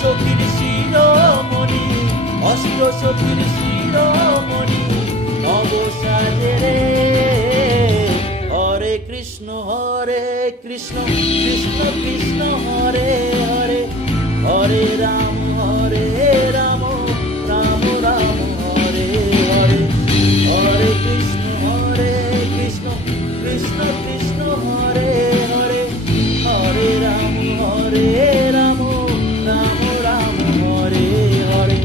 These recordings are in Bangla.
সখীর শিরোমণি, অষ্ট সখীর শিরোমণি নব সাজে রে। হরে কৃষ্ণ কৃষ্ণ কৃষ্ণ হরে হরে, হরে রাম রাম রাম হরে হরে, হরে কৃষ্ণ কৃষ্ণ কৃষ্ণ হরে হরে, হরে রাম রাম রাম হরে হরে।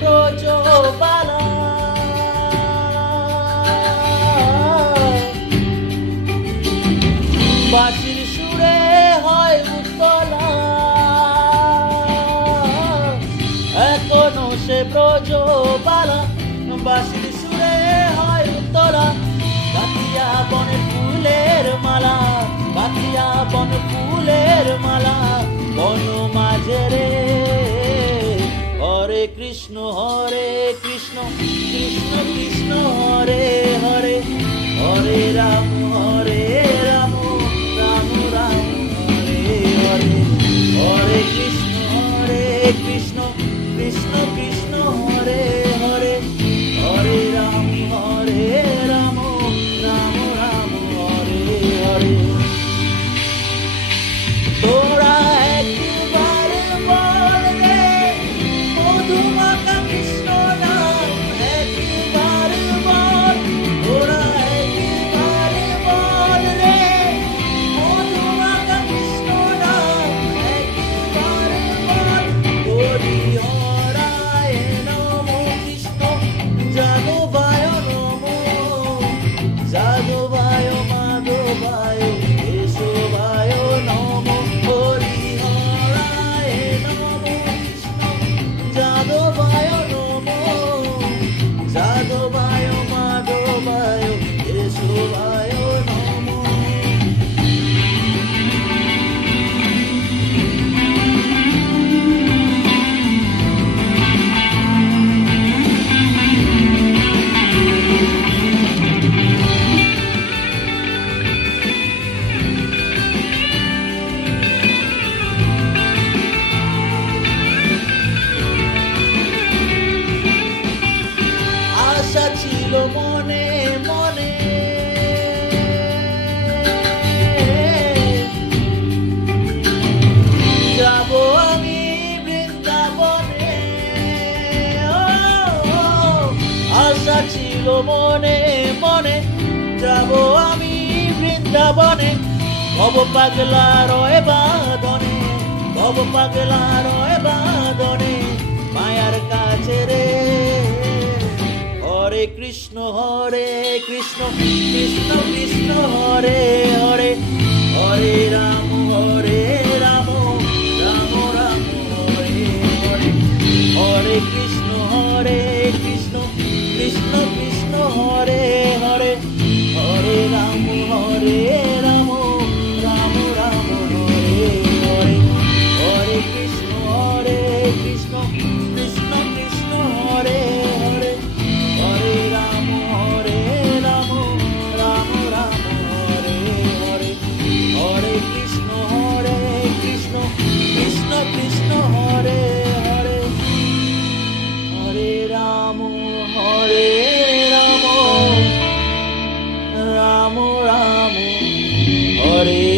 ব্রজবালা বাঁশির সুরে হয় উত্তলা, এখনো সে ব্রজবালা বাঁশির সুরে হয় উত্তলা। গাতিয়া বনে ফুলের মালা, গাতিয়া বনে ফুলের মালা বন মাঝে রে। হরে কৃষ্ণ কৃষ্ণ কৃষ্ণ হরে হরে, হরে রাম রাম রাম হরে হরে, হরে কৃষ্ণ কৃষ্ণ কৃষ্ণ হরে হরে, হরে রাম রাম রাম হরে হরে। তোরা একবার বল রে মধুমাখা কৃষ্ণ নাম, একবার বল তোরা একবার বল রে মধুমাখা কৃষ্ণ নাম, একবার বল। হরি হরায় নম কৃষ্ণ যাদবায় নম, যাদবায় মাধবায় কেশবায় নম। হরি হরায় নম কৃষ্ণ যাদবায় নম, যাদবায় মাধবায় কেশবায় নম। আশা ছিল মনে মনে, যাব আমি বৃন্দাবনে। আশা ছিল মনে মনে, যাব আমি বৃন্দাবনে। ভব পাগলা রয় বাঁধনে, ভব পাগলা রয় বাঁধনে মায়ার কাছে রে। হরে কৃষ্ণ কৃষ্ণ কৃষ্ণ হরে হরে, হরে রাম রাম রাম হরে হরে, হরে কৃষ্ণ কৃষ্ণ কৃষ্ণ হরে হরে, হরে রাম রাম হরে রাম রাম রাম হরে